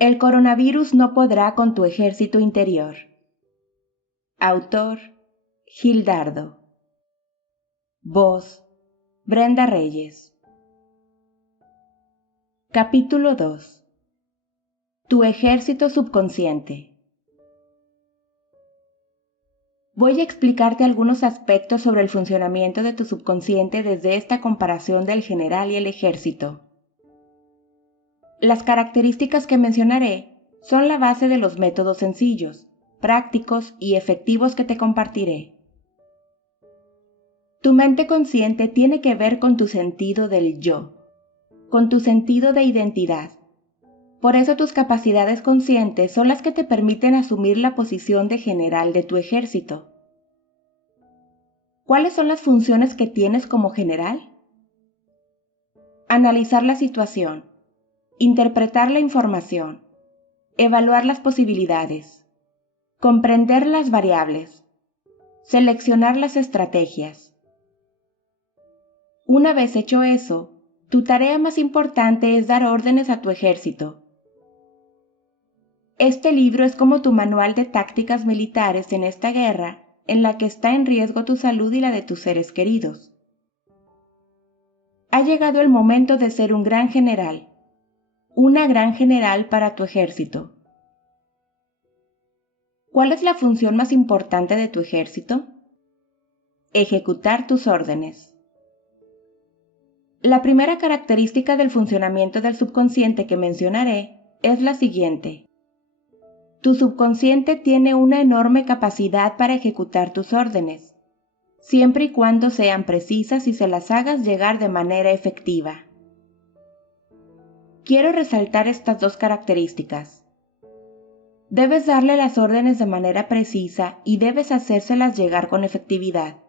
El coronavirus no podrá con tu ejército interior. Autor: Gildardo. Voz: Brenda Reyes. Capítulo 2. Tu ejército subconsciente. Voy a explicarte algunos aspectos sobre el funcionamiento de tu subconsciente desde esta comparación del general y el ejército. Las características que mencionaré son la base de los métodos sencillos, prácticos y efectivos que te compartiré. Tu mente consciente tiene que ver con tu sentido del yo, con tu sentido de identidad. Por eso tus capacidades conscientes son las que te permiten asumir la posición de general de tu ejército. ¿Cuáles son las funciones que tienes como general? Analizar la situación, interpretar la información, evaluar las posibilidades, comprender las variables, seleccionar las estrategias. Una vez hecho eso, tu tarea más importante es dar órdenes a tu ejército. Este libro es como tu manual de tácticas militares en esta guerra en la que está en riesgo tu salud y la de tus seres queridos. Ha llegado el momento de ser un gran general, una gran general para tu ejército. ¿Cuál es la función más importante de tu ejército? Ejecutar tus órdenes. La primera característica del funcionamiento del subconsciente que mencionaré es la siguiente. Tu subconsciente tiene una enorme capacidad para ejecutar tus órdenes, siempre y cuando sean precisas y se las hagas llegar de manera efectiva. Quiero resaltar estas dos características. Debes darle las órdenes de manera precisa y debes hacérselas llegar con efectividad.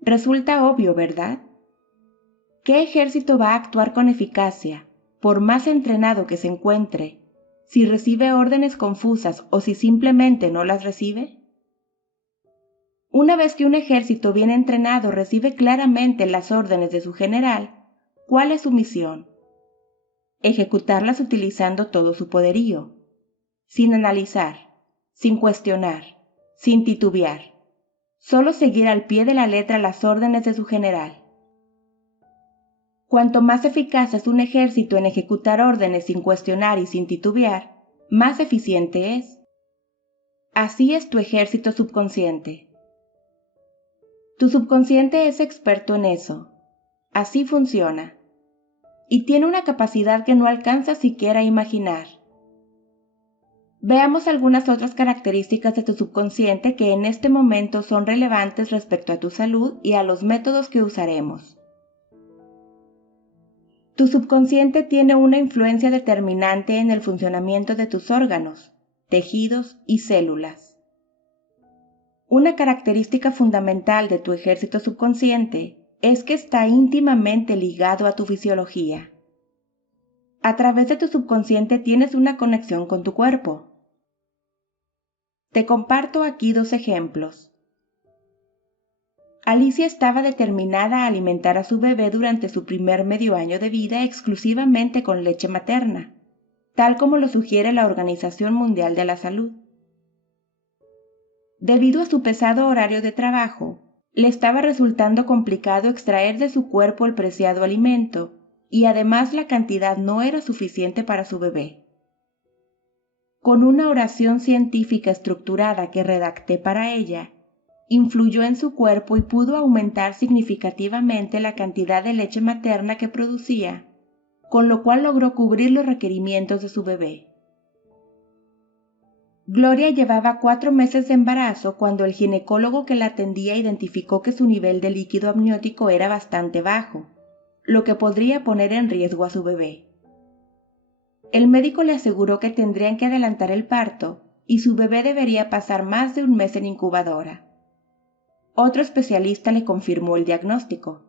Resulta obvio, ¿verdad? ¿Qué ejército va a actuar con eficacia, por más entrenado que se encuentre, si recibe órdenes confusas o si simplemente no las recibe? Una vez que un ejército bien entrenado recibe claramente las órdenes de su general, ¿cuál es su misión? Ejecutarlas utilizando todo su poderío, sin analizar, sin cuestionar, sin titubear, solo seguir al pie de la letra las órdenes de su general. Cuanto más eficaz es un ejército en ejecutar órdenes sin cuestionar y sin titubear, más eficiente es. Así es tu ejército subconsciente. Tu subconsciente es experto en eso. Así funciona. Y tiene una capacidad que no alcanzas siquiera a imaginar. Veamos algunas otras características de tu subconsciente que en este momento son relevantes respecto a tu salud y a los métodos que usaremos. Tu subconsciente tiene una influencia determinante en el funcionamiento de tus órganos, tejidos y células. Una característica fundamental de tu ejército subconsciente es que está íntimamente ligado a tu fisiología. A través de tu subconsciente tienes una conexión con tu cuerpo. Te comparto aquí dos ejemplos. Alicia estaba determinada a alimentar a su bebé durante su primer medio año de vida exclusivamente con leche materna, tal como lo sugiere la Organización Mundial de la Salud. Debido a su pesado horario de trabajo, le estaba resultando complicado extraer de su cuerpo el preciado alimento, y además la cantidad no era suficiente para su bebé. Con una oración científica estructurada que redacté para ella, influyó en su cuerpo y pudo aumentar significativamente la cantidad de leche materna que producía, con lo cual logró cubrir los requerimientos de su bebé. Gloria llevaba 4 meses de embarazo cuando el ginecólogo que la atendía identificó que su nivel de líquido amniótico era bastante bajo, lo que podría poner en riesgo a su bebé. El médico le aseguró que tendrían que adelantar el parto y su bebé debería pasar más de un mes en incubadora. Otro especialista le confirmó el diagnóstico.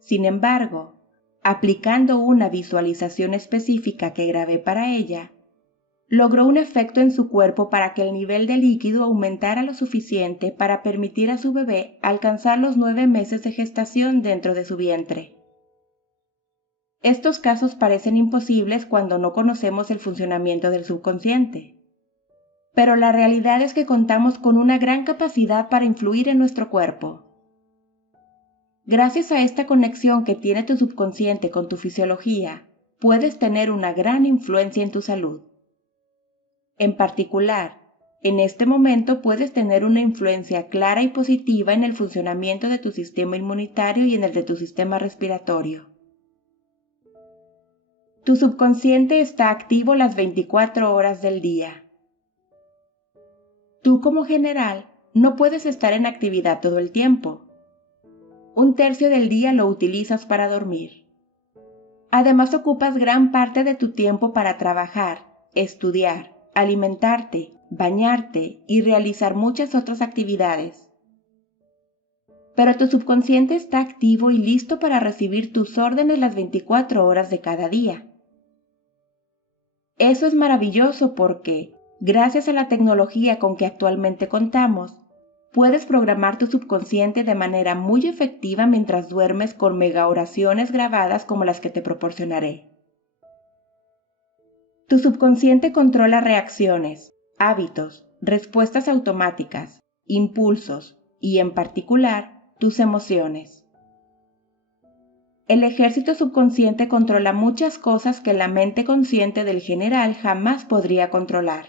Sin embargo, aplicando una visualización específica que grabé para ella, logró un efecto en su cuerpo para que el nivel de líquido aumentara lo suficiente para permitir a su bebé alcanzar los 9 meses de gestación dentro de su vientre. Estos casos parecen imposibles cuando no conocemos el funcionamiento del subconsciente. Pero la realidad es que contamos con una gran capacidad para influir en nuestro cuerpo. Gracias a esta conexión que tiene tu subconsciente con tu fisiología, puedes tener una gran influencia en tu salud. En particular, en este momento puedes tener una influencia clara y positiva en el funcionamiento de tu sistema inmunitario y en el de tu sistema respiratorio. Tu subconsciente está activo las 24 horas del día. Tú como general no puedes estar en actividad todo el tiempo. Un tercio del día lo utilizas para dormir. Además ocupas gran parte de tu tiempo para trabajar, estudiar, alimentarte, bañarte y realizar muchas otras actividades. Pero tu subconsciente está activo y listo para recibir tus órdenes las 24 horas de cada día. Eso es maravilloso porque, gracias a la tecnología con que actualmente contamos, puedes programar tu subconsciente de manera muy efectiva mientras duermes con mega oraciones grabadas como las que te proporcionaré. Tu subconsciente controla reacciones, hábitos, respuestas automáticas, impulsos y, en particular, tus emociones. El ejército subconsciente controla muchas cosas que la mente consciente del general jamás podría controlar.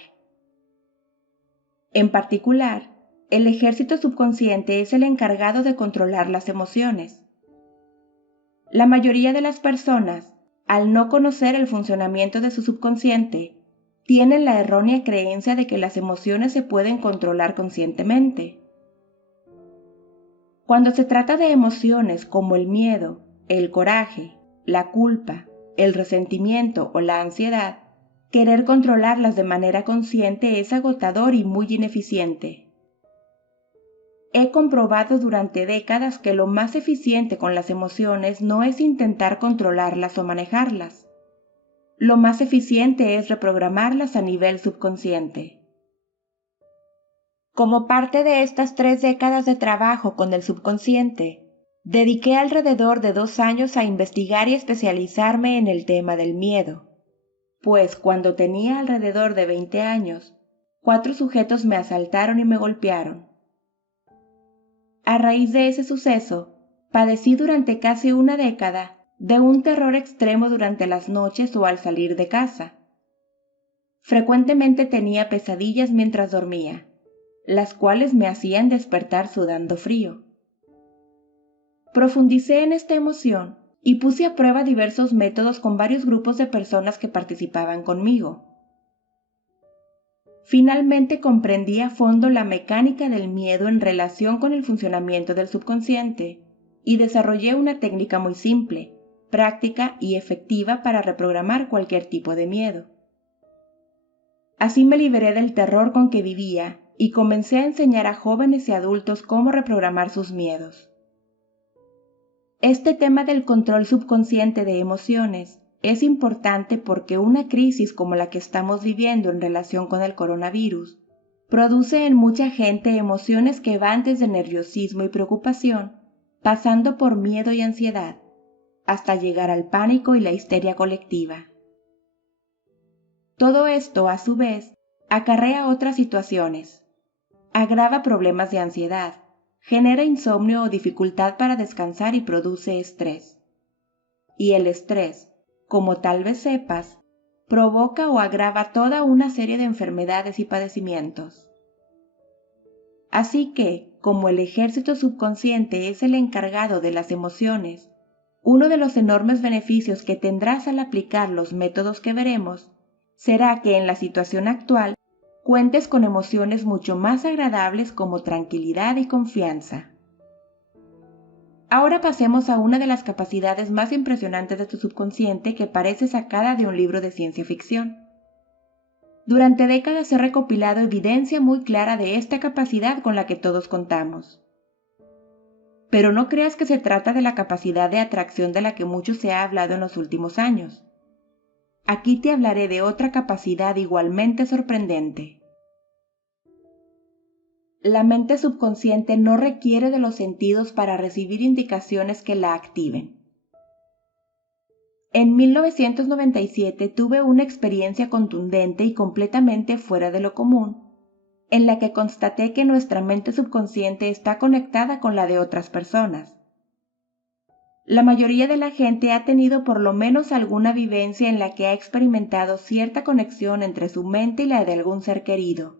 En particular, el ejército subconsciente es el encargado de controlar las emociones. La mayoría de las personas, al no conocer el funcionamiento de su subconsciente, tienen la errónea creencia de que las emociones se pueden controlar conscientemente. Cuando se trata de emociones como el miedo, el coraje, la culpa, el resentimiento o la ansiedad, querer controlarlas de manera consciente es agotador y muy ineficiente. He comprobado durante décadas que lo más eficiente con las emociones no es intentar controlarlas o manejarlas. Lo más eficiente es reprogramarlas a nivel subconsciente. Como parte de estas 3 décadas de trabajo con el subconsciente, dediqué alrededor de 2 años a investigar y especializarme en el tema del miedo. Pues cuando tenía alrededor de 20 años, 4 sujetos me asaltaron y me golpearon. A raíz de ese suceso, padecí durante casi una década de un terror extremo durante las noches o al salir de casa. Frecuentemente tenía pesadillas mientras dormía, las cuales me hacían despertar sudando frío. Profundicé en esta emoción y puse a prueba diversos métodos con varios grupos de personas que participaban conmigo. Finalmente comprendí a fondo la mecánica del miedo en relación con el funcionamiento del subconsciente y desarrollé una técnica muy simple, práctica y efectiva para reprogramar cualquier tipo de miedo. Así me liberé del terror con que vivía y comencé a enseñar a jóvenes y adultos cómo reprogramar sus miedos. Este tema del control subconsciente de emociones es importante porque una crisis como la que estamos viviendo en relación con el coronavirus produce en mucha gente emociones que van desde nerviosismo y preocupación, pasando por miedo y ansiedad, hasta llegar al pánico y la histeria colectiva. Todo esto, a su vez, acarrea otras situaciones. Agrava problemas de ansiedad, genera insomnio o dificultad para descansar y produce estrés. Y el estrés, como tal vez sepas, provoca o agrava toda una serie de enfermedades y padecimientos. Así que, como el ejército subconsciente es el encargado de las emociones, uno de los enormes beneficios que tendrás al aplicar los métodos que veremos será que en la situación actual cuentes con emociones mucho más agradables como tranquilidad y confianza. Ahora pasemos a una de las capacidades más impresionantes de tu subconsciente que parece sacada de un libro de ciencia ficción. Durante décadas he recopilado evidencia muy clara de esta capacidad con la que todos contamos. Pero no creas que se trata de la capacidad de atracción de la que mucho se ha hablado en los últimos años. Aquí te hablaré de otra capacidad igualmente sorprendente. La mente subconsciente no requiere de los sentidos para recibir indicaciones que la activen. En 1997 tuve una experiencia contundente y completamente fuera de lo común, en la que constaté que nuestra mente subconsciente está conectada con la de otras personas. La mayoría de la gente ha tenido por lo menos alguna vivencia en la que ha experimentado cierta conexión entre su mente y la de algún ser querido.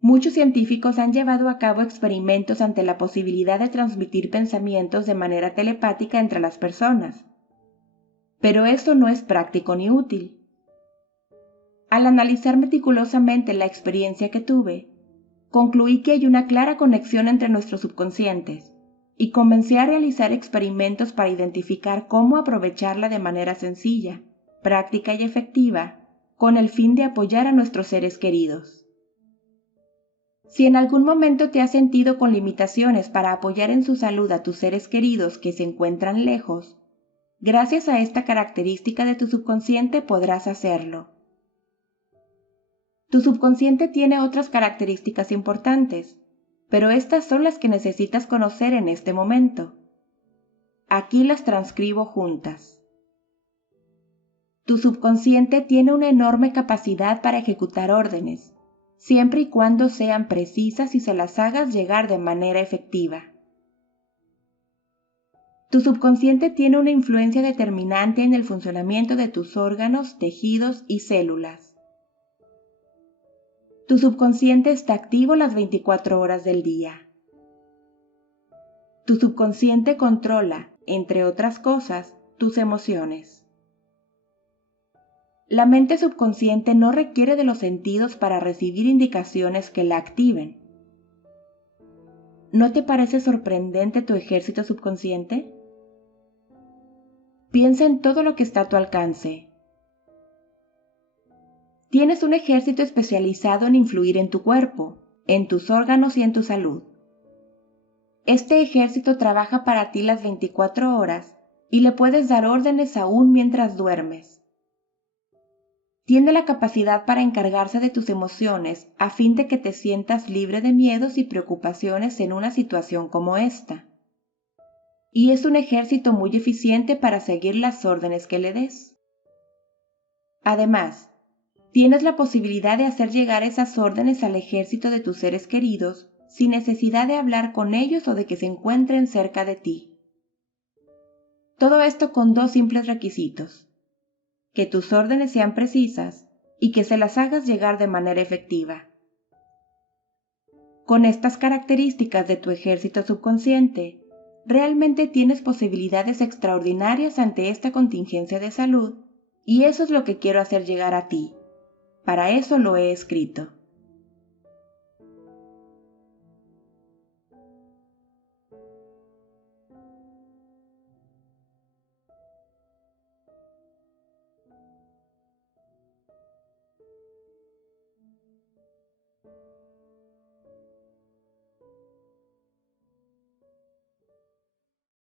Muchos científicos han llevado a cabo experimentos ante la posibilidad de transmitir pensamientos de manera telepática entre las personas, pero eso no es práctico ni útil. Al analizar meticulosamente la experiencia que tuve, concluí que hay una clara conexión entre nuestros subconscientes y comencé a realizar experimentos para identificar cómo aprovecharla de manera sencilla, práctica y efectiva, con el fin de apoyar a nuestros seres queridos. Si en algún momento te has sentido con limitaciones para apoyar en su salud a tus seres queridos que se encuentran lejos, gracias a esta característica de tu subconsciente podrás hacerlo. Tu subconsciente tiene otras características importantes, pero estas son las que necesitas conocer en este momento. Aquí las transcribo juntas. Tu subconsciente tiene una enorme capacidad para ejecutar órdenes, siempre y cuando sean precisas y se las hagas llegar de manera efectiva. Tu subconsciente tiene una influencia determinante en el funcionamiento de tus órganos, tejidos y células. Tu subconsciente está activo las 24 horas del día. Tu subconsciente controla, entre otras cosas, tus emociones. La mente subconsciente no requiere de los sentidos para recibir indicaciones que la activen. ¿No te parece sorprendente tu ejército subconsciente? Piensa en todo lo que está a tu alcance. Tienes un ejército especializado en influir en tu cuerpo, en tus órganos y en tu salud. Este ejército trabaja para ti las 24 horas y le puedes dar órdenes aún mientras duermes. Tiene la capacidad para encargarse de tus emociones a fin de que te sientas libre de miedos y preocupaciones en una situación como esta. Y es un ejército muy eficiente para seguir las órdenes que le des. Además, tienes la posibilidad de hacer llegar esas órdenes al ejército de tus seres queridos sin necesidad de hablar con ellos o de que se encuentren cerca de ti. Todo esto con dos simples requisitos: que tus órdenes sean precisas y que se las hagas llegar de manera efectiva. Con estas características de tu ejército subconsciente, realmente tienes posibilidades extraordinarias ante esta contingencia de salud, y eso es lo que quiero hacer llegar a ti. Para eso lo he escrito.